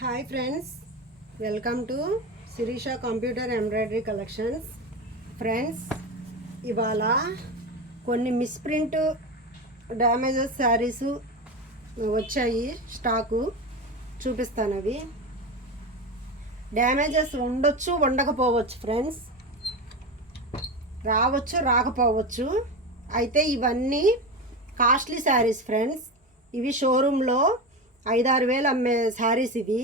Hi friends welcome to Sirisha computer embroidery collections friends ఇవాళ కొన్ని misprint damages saris వచ్చాయి stock చూపిస్తాను అవి. డ్యామేజెస్ ఉండొచ్చు ఉండకపోవచ్చు ఫ్రెండ్స్ రావచ్చు రాకపోవచ్చు. అయితే ఇవన్నీ కాస్ట్లీ శారీస్ ఫ్రెండ్స్ ఇవి షోరూంలో ఐదారు వేలు అమ్మే శారీస్ ఇవి.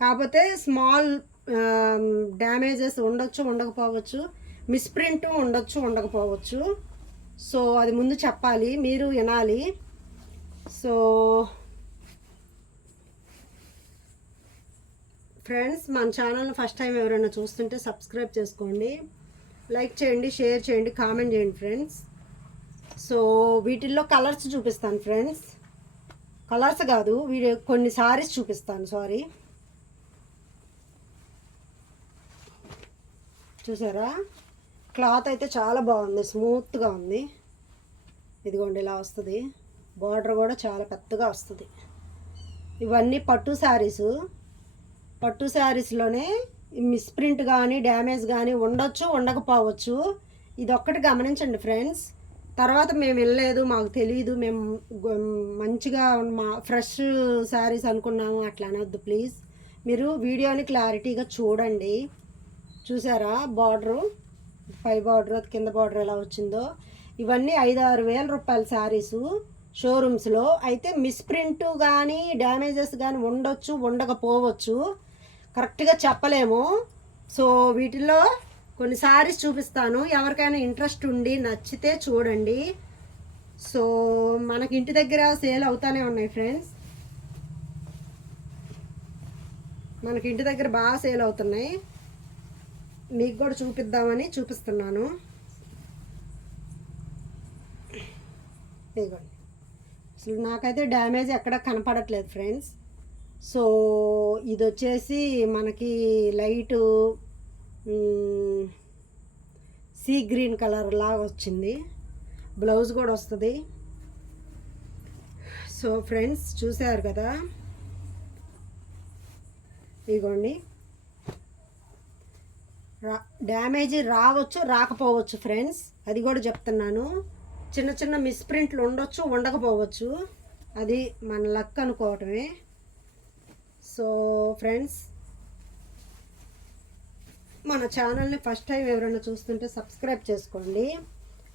కాకపోతే స్మాల్ డ్యామేజెస్ ఉండొచ్చు ఉండకపోవచ్చు. మిస్ప్రింట్ ఉండొచ్చు ఉండకపోవచ్చు. సో అది ముందు చెప్పాలి మీరు వినాలి. సో ఫ్రెండ్స్ మన ఛానల్ ఫస్ట్ టైం ఎవరైనా చూస్తుంటే సబ్స్క్రైబ్ చేసుకోండి. లైక్ చేయండి షేర్ చేయండి కామెంట్ చేయండి ఫ్రెండ్స్. సో వీటిల్లో కలర్స్ చూపిస్తాను ఫ్రెండ్స్. కలర్స్ కాదు వీడియో కొన్ని సారీస్ చూపిస్తాను సారీ. చూసారా? క్లాత్ అయితే చాలా బాగుంది స్మూత్గా ఉంది. ఇదిగోండి ఇలా వస్తుంది. బార్డర్ కూడా చాలా పెద్దగా వస్తుంది. ఇవన్నీ పట్టు శారీస్ పట్టు శారీస్లోనే మిస్ప్రింట్ కానీ డ్యామేజ్ కానీ ఉండొచ్చు ఉండకపోవచ్చు. ఇది ఒక్కటి గమనించండి ఫ్రెండ్స్. తర్వాత మేము వెళ్ళలేదు మాకు తెలియదు మేము మంచిగా మా ఫ్రెష్ శారీస్ అనుకున్నాము అట్లా అనొద్దు ప్లీజ్. మీరు వీడియోని క్లారిటీగా చూడండి. చూసారా బార్డరు? పై బార్డర్ కింద బార్డర్ ఎలా వచ్చిందో. ఇవన్నీ ఐదు ఆరు వేల రూపాయల శారీసు షోరూమ్స్లో. అయితే మిస్ప్రింట్ కానీ డ్యామేజెస్ కానీ ఉండొచ్చు ఉండకపోవచ్చు. కరెక్ట్గా చెప్పలేము. సో వీటిలో కొన్ని సారీస్ చూపిస్తాను. ఎవరికైనా ఇంట్రెస్ట్ ఉండి నచ్చితే చూడండి. సో మనకి ఇంటి దగ్గర సేల్ అవుతానే ఉన్నాయి ఫ్రెండ్స్. మనకి ఇంటి దగ్గర బాగా సేల్ అవుతున్నాయి. మీకు కూడా చూపిద్దామని చూపిస్తున్నాను. ఇదిగోండి. అసలు నాకైతే డ్యామేజ్ ఎక్కడ కనపడట్లేదు ఫ్రెండ్స్. సో ఇది వచ్చేసి మనకి లైటు సీ గ్రీన్ కలర్ లాగా వచ్చింది. బ్లౌజ్ కూడా వస్తుంది. సో ఫ్రెండ్స్ చూసారు కదా? ఇదిగోండి రా డ్యామేజ్ రావచ్చు రాకపోవచ్చు ఫ్రెండ్స్. అది కూడా చెప్తున్నాను. చిన్న చిన్న మిస్ప్రింట్లు ఉండొచ్చు ఉండకపోవచ్చు. అది మన లక్ అనుకోవటమే. సో ఫ్రెండ్స్ మన ఛానల్ని ఫస్ట్ టైం ఎవరైనా చూస్తుంటే సబ్స్క్రైబ్ చేసుకోండి.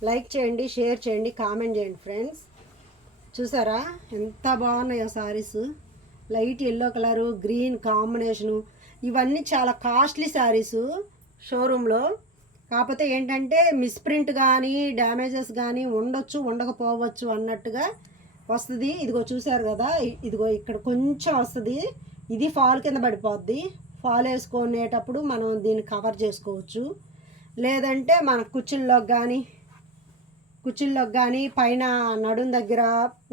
లైక్ చేయండి షేర్ చేయండి కామెంట్ చేయండి ఫ్రెండ్స్. చూసారా? ఎంత బాగున్నాయో saris light yellow colour green combination. ఇవన్నీ చాలా కాస్ట్లీ శారీస్ షోరూంలో. కాకపోతే ఏంటంటే మిస్ప్రింట్ కానీ డ్యామేజెస్ కానీ ఉండొచ్చు ఉండకపోవచ్చు అన్నట్టుగా వస్తుంది. ఇదిగో చూసారు కదా? ఇదిగో ఇక్కడ కొంచెం వస్తుంది. ఇది ఫాల్ కింద పడిపోద్ది. ఫాల్ వేసుకునేటప్పుడు మనం దీన్ని కవర్ చేసుకోవచ్చు. లేదంటే మన కుర్చీల్లోకి కానీ కుర్చీల్లోకి కానీ పైన నడుం దగ్గర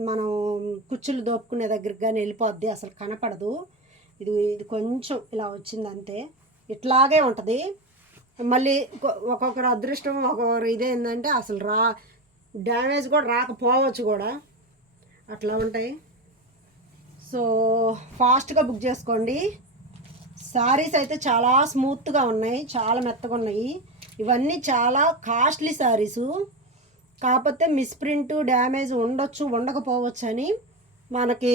మనం కుర్చీలు దోపుకునే దగ్గరికి కానీ వెళ్ళిపోద్ది. అసలు కనపడదు. ఇది ఇది కొంచెం ఇలా వచ్చింది అంతే ఇట్లాగే ఉంటుంది. మళ్ళీ ఒక్కొక్కరు అదృష్టం ఒక్కొక్కరు ఇదేంటంటే అసలు రా డ్యామేజ్ కూడా రాకపోవచ్చు కూడా. అట్లా ఉంటాయి. సో ఫాస్ట్గా బుక్ చేసుకోండి. శారీస్ అయితే చాలా స్మూత్గా ఉన్నాయి చాలా మెత్తగా ఉన్నాయి. ఇవన్నీ చాలా కాస్ట్లీ శారీసు కాకపోతే మిస్ప్రింట్ డ్యామేజ్ ఉండొచ్చు ఉండకపోవచ్చు అని మనకి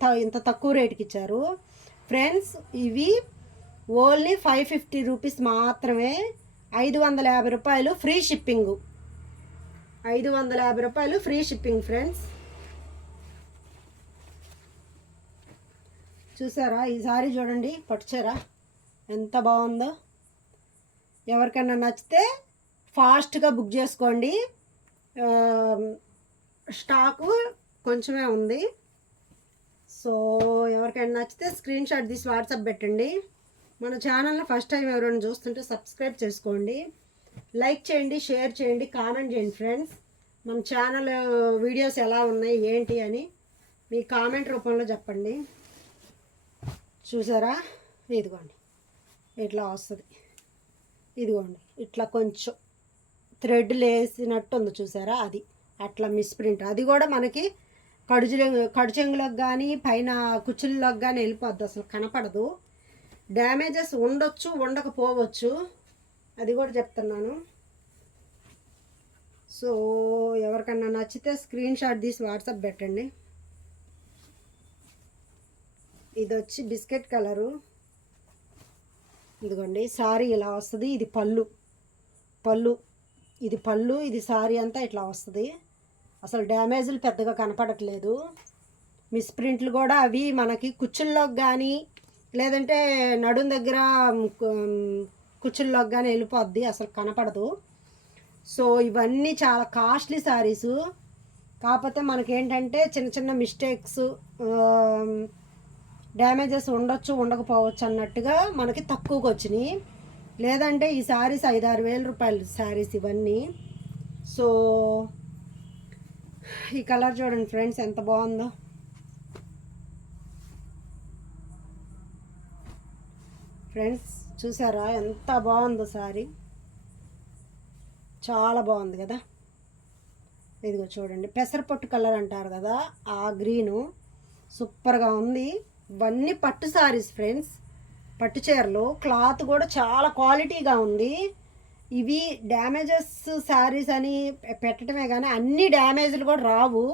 త ఇంత తక్కువ రేటుకి ఇచ్చారు. ఫ్రెండ్స్ ఇవి ఓన్లీ ఫైవ్ ఫిఫ్టీ రూపీస్ మాత్రమే ఐదు వందల యాభై రూపాయలు ఫ్రీ షిప్పింగ్ ఐదు వందల యాభై రూపాయలు ఫ్రీ షిప్పింగ్ ఫ్రెండ్స్ చూసారా? ఈ సారీ చూడండి. పట్టుచారా ఎంత బాగుందో. ఎవరికైనా నచ్చితే ఫాస్ట్గా బుక్ చేసుకోండి. స్టాకు కొంచెమే ఉంది. సో ఎవరికైనా నచ్చితే స్క్రీన్ షాట్ తీసి వాట్సాప్ పెట్టండి. మన ఛానల్ని ఫస్ట్ టైం ఎవరైనా చూస్తుంటే సబ్స్క్రైబ్ చేసుకోండి. లైక్ చేయండి షేర్ చేయండి కామెంట్ చేయండి ఫ్రెండ్స్. మన ఛానల్ వీడియోస్ ఎలా ఉన్నాయి ఏంటి అని మీ కామెంట్ రూపంలో చెప్పండి. చూసారా? ఇదిగోండి. ఇట్లా వస్తుంది. ఇదిగోండి. ఇట్లా కొంచెం థ్రెడ్ లేసినట్టు ఉంది చూసారా అది. అట్లా మిస్ప్రింట్ అది కూడా మనకి కడుజు కడుచెంగులకు కానీ పైన కుచ్చుల్లోకి కానీ వెళ్ళిపోద్ది. అసలు కనపడదు. డ్యామేజెస్ ఉండొచ్చు ఉండకపోవచ్చు. అది కూడా చెప్తున్నాను. సో ఎవరికన్నా నచ్చితే స్క్రీన్ షాట్ తీసి వాట్సాప్ పెట్టండి. ఇది వచ్చి బిస్కెట్ కలరు. ఇదిగోండి సారీ ఇలా వస్తుంది. ఇది పళ్ళు. పళ్ళు. ఇది పళ్ళు ఇది సారీ అంతా ఇట్లా వస్తుంది. అసలు డ్యామేజ్లు పెద్దగా కనపడట్లేదు. మిస్ ప్రింట్లు కూడా అవి మనకి కుచ్చుల్లోకి కానీ లేదంటే నడుం దగ్గర కుచ్చుల్లోకి కానీ వెళ్ళిపోద్ది. అసలు కనపడదు. సో ఇవన్నీ చాలా కాస్ట్లీ శారీసు కాకపోతే మనకేంటంటే చిన్న చిన్న మిస్టేక్స్ డ్యామేజెస్ ఉండొచ్చు ఉండకపోవచ్చు అన్నట్టుగా మనకి తక్కువకి వచ్చినాయి. లేదంటే ఈ శారీస్ ఐదారు వేల రూపాయలు శారీస్ ఇవన్నీ. సో ఈ కలర్ చూడండి ఫ్రెండ్స్ ఎంత బాగుందో. ఫ్రెండ్స్ చూసారా? ఎంత బాగుందో శారీ. చాలా బాగుంది కదా. ఇదిగో చూడండి పెసరపట్టు కలర్ అంటారు కదా ఆ గ్రీను. సూపర్గా ఉంది. ఇవన్నీ పట్టు సారీస్ ఫ్రెండ్స్ పట్టు చీరలు. క్లాత్ కూడా చాలా క్వాలిటీగా ఉంది. ఇవి డ్యామేజెస్ శారీస్ అని పెట్టడమే కానీ అన్ని డ్యామేజ్లు కూడా రావు.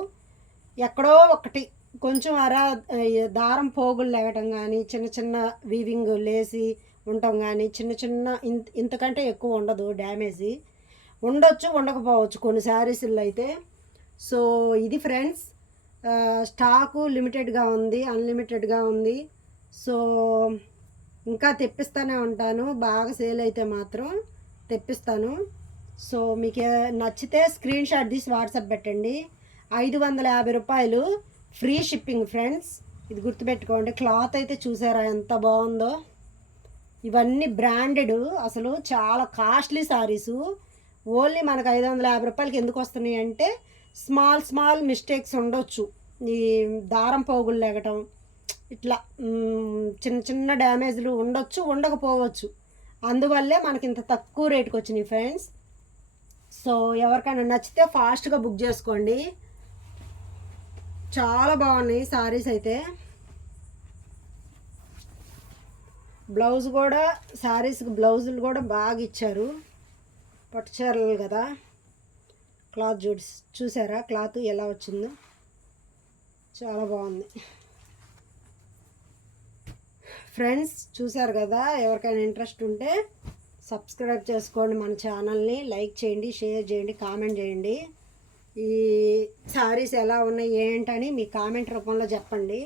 ఎక్కడో ఒకటి. కొంచెం అరా దారం పోగులు లేవటం కానీ చిన్న చిన్న వీవింగ్ లేసి ఉండటం కానీ చిన్న చిన్న ఇంత ఇంతకంటే ఎక్కువ ఉండదు డ్యామేజ్. ఉండొచ్చు ఉండకపోవచ్చు కొన్ని శారీస్లో అయితే సో ఇది ఫ్రెండ్స్ స్టాకు లిమిటెడ్గా ఉంది అన్లిమిటెడ్గా ఉంది. సో ఇంకా తెప్పిస్తూనే ఉంటాను. బాగా సేల్ అయితే మాత్రం తెప్పిస్తాను. సో మీకు నచ్చితే స్క్రీన్ షాట్ తీసి వాట్సాప్ పెట్టండి. ఐదు వందల యాభై రూపాయలు ఫ్రీ షిప్పింగ్ ఫ్రెండ్స్. ఇది గుర్తుపెట్టుకోండి క్లాత్ అయితే చూసారా ఎంత బాగుందో. ఇవన్నీ బ్రాండెడ్ అసలు చాలా కాస్ట్లీ శారీసు ఓన్లీ మనకు ఐదు వందల యాభై రూపాయలకి ఎందుకు వస్తున్నాయి అంటే స్మాల్ స్మాల్ మిస్టేక్స్ ఉండొచ్చు. ఈ దారం పోగులు లేగటం ఇట్లా చిన్న చిన్న డ్యామేజ్లు ఉండొచ్చు ఉండకపోవచ్చు. అందువల్లే మనకి ఇంత తక్కువ రేటుకి వచ్చినాయి ఫ్రెండ్స్. సో ఎవరికైనా నచ్చితే ఫాస్ట్గా బుక్ చేసుకోండి. చాలా బాగున్నాయి సారీస్ అయితే. బ్లౌజ్ కూడా శారీస్కి బ్లౌజులు కూడా బాగా ఇచ్చారు. పట్టు చీరలు కదా. క్లాత్ చూసి చూసారా? క్లాత్ ఎలా వచ్చిందో? చాలా బాగుంది. ఫ్రెండ్స్ చూసారు కదా? ఎవరికైనా ఇంట్రెస్ట్ ఉంటే సబ్స్క్రైబ్ చేసుకోండి మన ఛానల్ని. లైక్ చేయండి షేర్ చేయండి కామెంట్ చేయండి. ఈ శారీస్ ఎలా ఉన్నాయి ఏంటని మీ కామెంట్ రూపంలో చెప్పండి.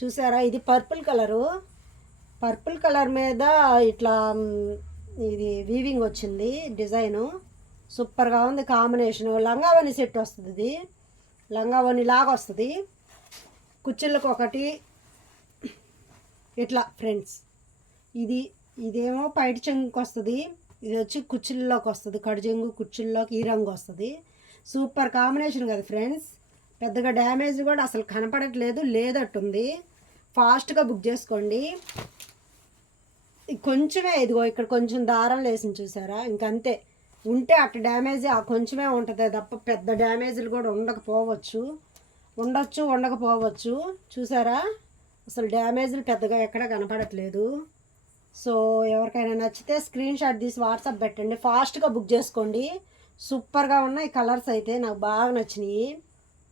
చూసారా? ఇది పర్పుల్ కలరు. పర్పుల్ కలర్ మీద ఇట్లా ఇది వీవింగ్ వచ్చింది డిజైను. సూపర్గా ఉంది కాంబినేషను. లంగావని సెట్ వస్తుంది. ఇది లంగావని లాగా వస్తుంది. కుచ్చిళ్ళకు ఒకటి. ఇట్లా ఫ్రెండ్స్. ఇది ఇదేమో పైటి చెంగుకి వస్తుంది. ఇది వచ్చి కుచ్చిళ్ళలోకి వస్తుంది. కడుచెంగు కుచ్చిళ్ళలోకి ఈ రంగు వస్తుంది. సూపర్ కాంబినేషన్ కదా ఫ్రెండ్స్. పెద్దగా డ్యామేజ్ కూడా అసలు కనపడట్లేదు లేదట్టుంది. ఫాస్ట్గా బుక్ చేసుకోండి. కొంచెమే ఇదిగో ఇక్కడ కొంచెం దారం లేసింది చూసారా? ఇంకంతే. ఉంటే అట్ట డ్యామేజ్ ఆ కొంచెమే ఉంటుంది తప్ప పెద్ద డ్యామేజ్లు కూడా ఉండకపోవచ్చు. ఉండొచ్చు ఉండకపోవచ్చు. చూసారా? అసలు డ్యామేజ్లు పెద్దగా ఎక్కడ కనపడట్లేదు. సో ఎవరికైనా నచ్చితే స్క్రీన్ షాట్ తీసి వాట్సాప్ పెట్టండి. ఫాస్ట్గా బుక్ చేసుకోండి. సూపర్గా ఉన్నాయి కలర్స్ అయితే నాకు బాగా నచ్చినాయి.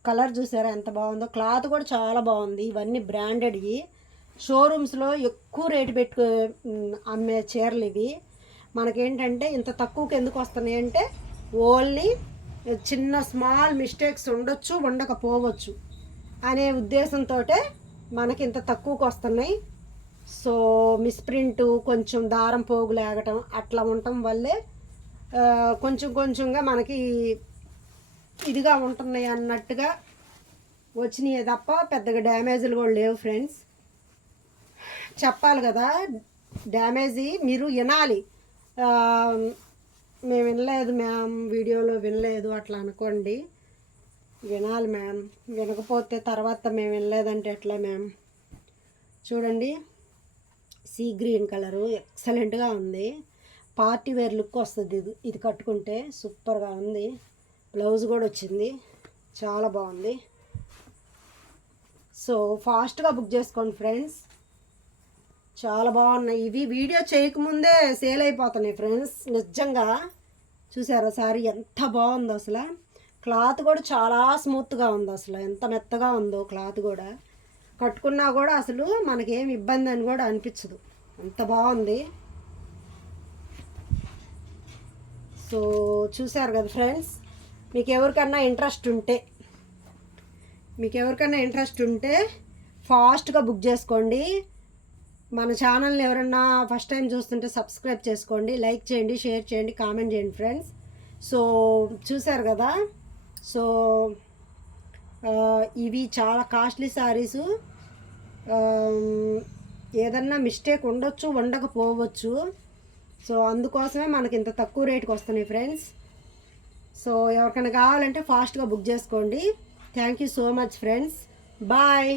కలర్ చూసారా ఎంత బాగుందో? క్లాత్ కూడా చాలా బాగుంది. ఇవన్నీ బ్రాండెడ్వి. షోరూమ్స్లో ఎక్కువ రేటు పెట్టు అమ్మే చీరలు ఇవి. మనకేంటంటే ఇంత తక్కువకి ఎందుకు వస్తున్నాయి అంటే ఓన్లీ చిన్న స్మాల్ మిస్టేక్స్ ఉండొచ్చు ఉండకపోవచ్చు అనే ఉద్దేశంతో మనకి ఇంత తక్కువకి వస్తున్నాయి. సో మిస్ప్రింట్ కొంచెం దారం పోగు లేగటం అట్లా ఉండటం వల్లే కొంచెం కొంచెంగా మనకి ఇదిగా ఉంటున్నాయి అన్నట్టుగా వచ్చినాయి తప్ప పెద్దగా డ్యామేజ్లు కూడా లేవు ఫ్రెండ్స్. చెప్పాలి కదా డ్యామేజీ మీరు వినాలి. మేము వినలేదు మ్యామ్ వీడియోలో వినలేదు అట్లా అనుకోండి. వినాలి మ్యామ్. వినకపోతే తర్వాత మేము వినలేదంటే ఎట్లా మ్యామ్? చూడండి. సీ గ్రీన్ కలరు ఎక్సలెంట్గా ఉంది. పార్టీ వేర్ లుక్ వస్తుంది ఇది ఇది కట్టుకుంటే. సూపర్గా ఉంది. బ్లౌజ్ కూడా వచ్చింది. చాలా బాగుంది. సో ఫాస్ట్గా బుక్ చేసుకోండి ఫ్రెండ్స్. చాలా బాగున్నాయి. ఇవి వీడియో చేయకముందే సేల్ అయిపోతున్నాయి ఫ్రెండ్స్. నిజంగా చూసారా సారీ? ఎంత బాగుందో అసలు. క్లాత్ కూడా చాలా స్మూత్గా ఉంది అసలు. ఎంత మెత్తగా ఉందో క్లాత్ కూడా. కట్టుకున్నా కూడా అసలు మనకేం ఇబ్బంది అని కూడా అనిపించదు. అంత బాగుంది. సో చూసారు కదా ఫ్రెండ్స్ మీకు ఎవరికన్నా ఇంట్రెస్ట్ ఉంటే మీకు ఎవరికైనా ఇంట్రెస్ట్ ఉంటే ఫాస్ట్గా బుక్ చేసుకోండి. మన ఛానల్ ఎవరన్నా ఫస్ట్ టైం చూస్తుంటే సబ్స్క్రైబ్ చేసుకోండి లైక్ చేయండి షేర్ చేయండి కామెంట్ చేయండి ఫ్రెండ్స్ సో చూసారు కదా? సో ఇవి చాలా కాస్ట్లీ శారీసు ఏదన్నా మిస్టేక్ ఉండొచ్చు ఉండకపోవచ్చు. సో అందుకోసమే మనకి ఇంత తక్కువ రేటుకి వస్తున్నాయి ఫ్రెండ్స్ సో ఎవరికైనా కావాలంటే ఫాస్ట్గా బుక్ చేసుకోండి. Thank you so much friends bye